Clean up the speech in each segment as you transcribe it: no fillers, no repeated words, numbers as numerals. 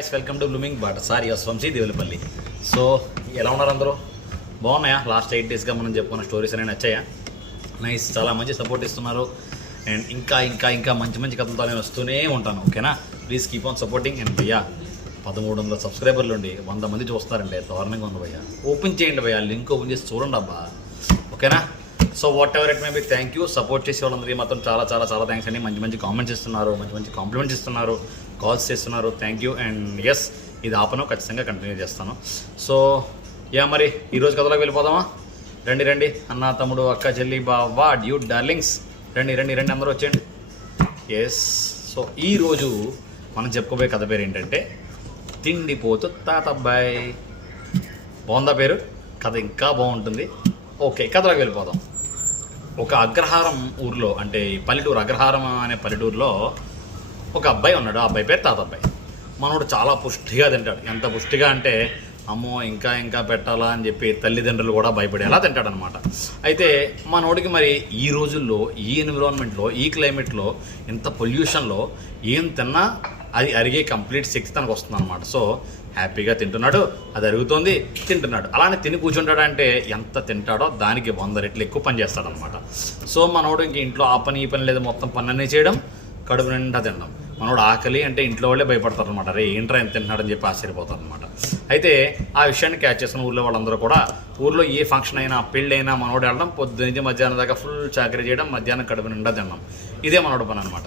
Welcome to blooming but sorry Vamshi Devulapalli. So ఎలా ఉన్నారు అందరూ? బాగున్నాయా? లాస్ట్ 8 డేస్గా మనం చెప్పుకున్న స్టోరీస్ అనేవి నచ్చాయా? నైస్, చాలా మంచి సపోర్ట్ ఇస్తున్నారు. అండ్ ఇంకా ఇంకా ఇంకా మంచి మంచి కథలతో నేను వస్తూనే ఉంటాను. ఓకేనా? Please keep on supporting. And భయ్యా 1300 సబ్స్క్రైబర్లు ఉండి 100 మంది చూస్తారంటే దారుణంగా ఉంది భయ్యా. ఓపెన్ చేయండి భయ్యా, లింక్ ఓపెన్ చేసి చూడండి అబ్బా. ఓకేనా? So what ever it may be, thank you. Support చేసే వాళ్ళందరికీ మాత్రం చాలా చాలా చాలా థ్యాంక్స్ అండి. మంచి మంచి కామెంట్స్ ఇస్తున్నారు, మంచి మంచి కాంప్లిమెంట్స్ ఇస్తున్నారు, కాల్స్ చేస్తున్నారు. Thank you. అండ్ ఎస్, ఇది ఆపను, ఖచ్చితంగా కంటిన్యూ చేస్తాను. సో మరి ఈరోజు కథలోకి వెళ్ళిపోదామా? రండి రండి, అన్న తమ్ముడు అక్క చెల్లి బావా డ్యూట్ డార్లింగ్స్, రండి రండి రండి, అందరూ వచ్చేయండి. ఎస్, సో ఈరోజు మనం చెప్పుకోబోయే కథ పేరు ఏంటంటే తిండిపోతు తాతబ్బాయి. బాగుందా పేరు? కథ ఇంకా బాగుంటుంది. ఓకే, కథలోకి వెళ్ళిపోదాం. ఒక అగ్రహారం ఊర్లో, అంటే పల్లెటూరు, అగ్రహారం అనే పల్లెటూరులో ఒక అబ్బాయి ఉన్నాడు. ఆ అబ్బాయి పేరు తాతబ్బాయి. మనోడు చాలా పుష్టిగా తింటాడు. ఎంత పుష్టిగా అంటే అమ్మో ఇంకా ఇంకా పెట్టాలా అని చెప్పి తల్లిదండ్రులు కూడా భయపడేలా తింటాడనమాట. అయితే మనోడికి మరి ఈ రోజుల్లో, ఈ ఎన్విరాన్మెంట్లో, ఈ క్లైమేట్లో, ఇంత పొల్యూషన్లో ఏం తిన్నా అది అరిగే కంప్లీట్ శక్తి తనకు వస్తుంది అనమాట. సో హ్యాపీగా తింటున్నాడు, అది అరుగుతోంది, తింటున్నాడు. అలానే తిని కూర్చుంటాడంటే ఎంత తింటాడో దానికి 100 రెట్లు ఎక్కువ పని చేస్తాడనమాట. సో మనోడు ఇంక ఇంట్లో ఆ పని ఈ పని లేదు, మొత్తం పనులన్నీ చేయడం, కడుపు నిండా తినడం. మనోడు ఆకలి అంటే ఇంట్లో వాళ్ళే భయపడతారు అనమాట. అరే ఏంట్రా ఎంత తింటున్నాడని చెప్పి ఆశ్చర్యపోతారు అనమాట. అయితే ఆ విషయాన్ని క్యాచ్ చేస్తున్న ఊళ్ళో వాళ్ళందరూ కూడా, ఊళ్ళో ఏ ఫంక్షన్ అయినా, పెళ్ళైనా మనోడు వెళ్ళడం, పొద్దునుంచి మధ్యాహ్నం దాకా ఫుల్ చాకరీ చేయడం, మధ్యాహ్నం కడుపు నిండా తినడం, ఇదే మనోడు పని అనమాట.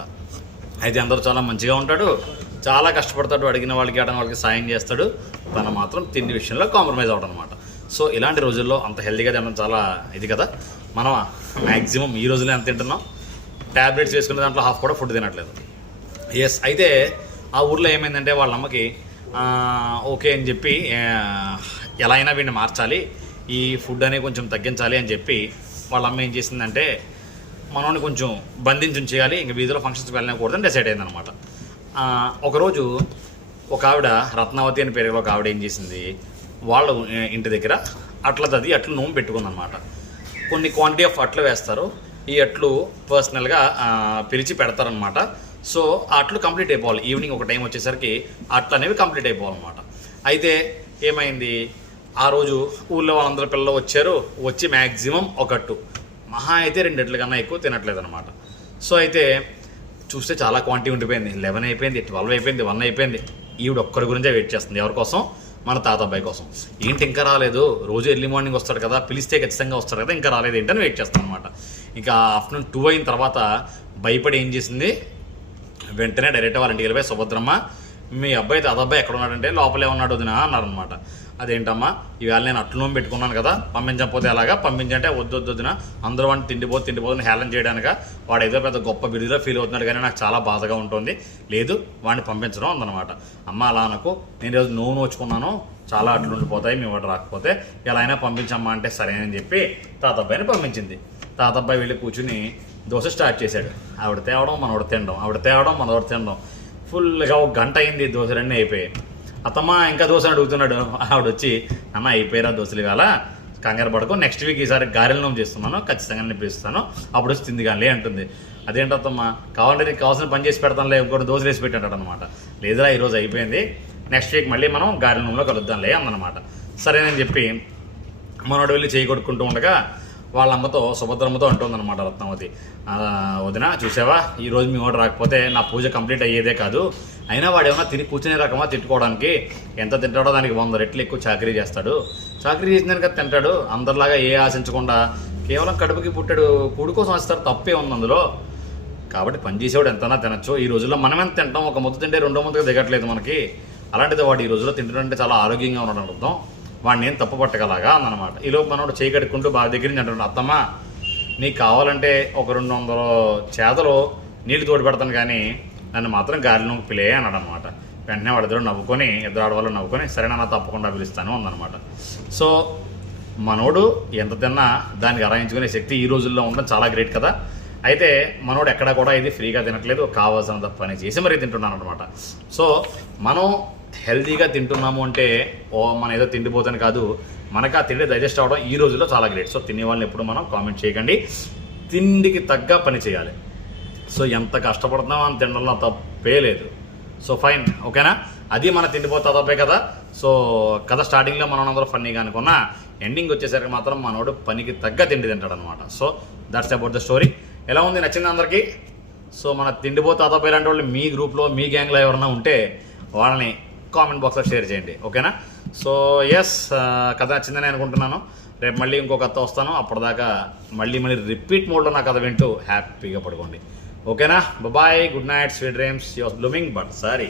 అయితే అందరూ చాలా మంచిగా ఉంటాడు, చాలా కష్టపడతాడు, అడిగిన వాళ్ళకి అడిగిన వాళ్ళకి సాయం చేస్తాడు. తన మాత్రం తిండి విషయంలో కాంప్రమైజ్ అవడం అనమాట. సో ఇలాంటి రోజుల్లో అంత హెల్తీగా తినడం చాలా ఇది కదా. మనం మ్యాక్సిమం ఈ రోజుల్లో ఎంత తింటున్నాం, ట్యాబ్లెట్స్ వేసుకునే దాంట్లో హాఫ్ కూడా ఫుడ్ తినట్లేదు. ఎస్, అయితే ఆ ఊర్లో ఏమైందంటే వాళ్ళ అమ్మకి ఓకే అని చెప్పి ఎలా అయినా వీడిని మార్చాలి, ఈ ఫుడ్ అనేది కొంచెం తగ్గించాలి అని చెప్పి వాళ్ళ అమ్మ ఏం చేసిందంటే మనోని కొంచెం బంధించి ఉంచేయాలి, ఇంక వీధిలో ఫంక్షన్స్కి వెళ్ళకూడదని డిసైడ్ అయిందనమాట. ఒకరోజు ఒక ఆవిడ, రత్నావతి అని పేరులో ఒక ఆవిడ ఏం చేసింది, వాళ్ళ ఇంటి దగ్గర అట్లు నూనె పెట్టుకుందనమాట. కొన్ని క్వాంటిటీ ఆఫ్ అట్లు వేస్తారు. ఈ అట్లు పర్సనల్గా పిలిచి పెడతారనమాట. సో ఆ అట్లు కంప్లీట్ అయిపోవాలి. ఈవినింగ్ ఒక టైం వచ్చేసరికి అట్లు అనేవి కంప్లీట్ అయిపోవాలన్నమాట. అయితే ఏమైంది, ఆ రోజు ఊళ్ళో వాళ్ళందరూ పిల్లలు వచ్చారు. వచ్చి మ్యాక్సిమం ఒక అట్టు, మహా అయితే 2 అట్ల కన్నా ఎక్కువ తినట్లేదు అనమాట. సో అయితే చూస్తే చాలా క్వాంటిటీ ఉండిపోయింది. 11 అయిపోయింది, 12 అయిపోయింది, 1 అయిపోయింది. ఈవిడ ఒక్కరి గురించే వెయిట్ చేస్తుంది. ఎవరి కోసం? మన తాతబ్బాయి కోసం. ఏంటి ఇంకా రాలేదు, రోజు ఎర్లీ మార్నింగ్ వస్తాడు కదా, పిలిస్తే ఖచ్చితంగా వస్తాడు కదా, ఇంకా రాలేదు ఏంటని వెయిట్ చేస్తాను అనమాట. ఇక ఆఫ్టర్నూన్ 2 అయిన తర్వాత భయపడి ఏం చేసింది, వెంటనే డైరెక్ట్ వాళ్ళ ఇంటికి వెళ్ళిపోయి, సుభద్రమ్మ మీ అబ్బాయి తాతబ్బాయి ఎక్కడ ఉన్నాడంటే లోపలే ఉన్నాడు వదినా అన్నారనమాట. అదేంటమ్మా, ఈవేళ నేను అట్లు నూనె పెట్టుకున్నాను కదా, పంపించకపోతే అలాగా, పంపించంటే వద్దున అందరూ వాడిని తిండిపోతుందని హేళన చేయడానిక, వాడు ఏదో పెద్ద గొప్ప బిరుదులో ఫీల్ అవుతున్నాడు, కానీ నాకు చాలా బాధగా ఉంటుంది, లేదు వాడిని పంపించడం అందనమాట. అమ్మ అలా అనకు, నేను ఈరోజు నూనె వచ్చుకున్నాను, చాలా అట్లు ఉండిపోతాయి, మీ వాడు రాకపోతే ఎలా అయినా పంపించమ్మా అంటే సరేనని చెప్పి తాతబ్బాయిని పంపించింది. తాతబ్బాయి వెళ్ళి కూర్చుని దోశ స్టార్ట్ చేశాడు. ఆవిడ తేవడం, మనోడు తినడం, ఆవిడ తేవడం, మనోడు తినడం. ఫుల్గా 1 గంట అయింది, దోశలన్నీ అయిపోయాయి. అత్తమ్మ ఇంకా దోశ అడుగుతున్నాడు. ఆవిడ వచ్చి, అన్న అయిపోయారా దోశలు, ఇవాళ కంగారు పడుకో, నెక్స్ట్ వీక్ ఈసారి గారెల నూనె చేస్తున్నాను, ఖచ్చితంగా నిప్పిస్తాను, అప్పుడు వచ్చి తింది కానీ అంటుంది. అదేంటత్తమ్మ, కావాలంటే నీకు కావాల్సిన పని చేసి పెడతానులే, ఇంకోటి దోశలు వేసి పెట్టాడు అనమాట. లేదురా ఈరోజు అయిపోయింది, నెక్స్ట్ వీక్ మళ్ళీ మనం గారెల నూనెలో కలుద్దాంలే అందనమాట. సరేనని చెప్పి మనోడు వెళ్ళి చేయి కొట్టుకుంటూ ఉండగా వాళ్ళ అమ్మతో, సుభద్రమ్మతో అంటుందన్నమాట రత్నావతి, వదిన చూసావా, ఈరోజు మీ వాడు రాకపోతే నా పూజ కంప్లీట్ అయ్యేదే కాదు, అయినా వాడు ఏమన్నా తిని కూర్చునే రకమా, తిట్టుకోవడానికి ఎంత తింటాడో దానికి 100 రెట్లు ఎక్కువ చాకరీ చేస్తాడు, చాకరీ చేసిన కదా తింటాడు, అందరిలాగా ఏ ఆశించకుండా కేవలం కడుపుకి పుట్టాడు, కూడు కోసం వస్తారు, తప్పే ఉంది అందులో, కాబట్టి పని చేసేవాడు ఎంతనా తినచ్చు. ఈ రోజుల్లో మనం ఎంత తింటాం, ఒక ముద్ద తింటే 2వ ముద్దగా దిగట్లేదు మనకి, అలాంటిది వాడు ఈ రోజుల్లో తింటుంటే చాలా ఆరోగ్యంగా ఉన్నాడు అర్థం, వాడిని ఏం తప్పు పట్టగలగా అందనమాట. ఈలోపు మనోడు చేయి కట్టుకుంటూ బాగా దగ్గర నుంచి అంటున్నాడు, అత్తమ్మ నీకు కావాలంటే ఒక 200 చేతలు నీళ్ళు తోడు పెడతాను, కానీ నన్ను మాత్రం గాలి నూనె పిలే అన్నాడు అనమాట. వెంటనే వాడిద్దరు నవ్వుకొని, ఇద్దరు ఆడవాళ్ళు నవ్వుకొని, సరేనా తప్పకుండా పిలుస్తాను అందనమాట. సో మనోడు ఎంత తిన్నా దానికి అరాయించుకునే శక్తి ఈ రోజుల్లో ఉండడం చాలా గ్రేట్ కదా. అయితే మనోడు ఎక్కడా కూడా ఇది ఫ్రీగా తినట్లేదు, కావాల్సినంత పని చేసి మరీ తింటున్నాను అనమాట. సో మనం హెల్తీగా తింటున్నాము అంటే మనం ఏదో తిండిపోతాను కాదు, మనకు ఆ తిండి డైజెస్ట్ అవ్వడం ఈ రోజుల్లో చాలా గ్రేట్. సో తినే వాళ్ళని ఎప్పుడు మనం కామెంట్ చేయకండి, తిండికి తగ్గ పని చేయాలి. సో ఎంత కష్టపడుతున్నామో అని తినడంలో తప్పే లేదు. సో ఫైన్, ఓకేనా. అది మన తిండిపోతే అదొప్పే కదా. సో కథ స్టార్టింగ్లో మనం అందరూ ఫన్నీగా అనుకున్నా, ఎండింగ్ వచ్చేసరికి మాత్రం మనోడు పనికి తగ్గ తిండి తింటాడు అనమాట. So that's about the story. ఎలా ఉంది, నచ్చింది అందరికీ? సో మన తిండిపోతే అదొప్పే ఇలాంటి వాళ్ళు మీ గ్రూప్లో మీ గ్యాంగ్లో ఎవరైనా ఉంటే వాళ్ళని కామెంట్ బాక్స్లో షేర్ చేయండి, ఓకేనా? సో ఎస్, కథ నచ్చిందని అనుకుంటున్నాను. రేపు మళ్ళీ ఇంకో కథ వస్తాను. అప్పటిదాకా మళ్ళీ రిపీట్ మోడ్లో నా కథ వింటూ హ్యాపీగా పడుకోండి, ఓకేనా? Bye, good night, sweet dreams, your blooming but sorry.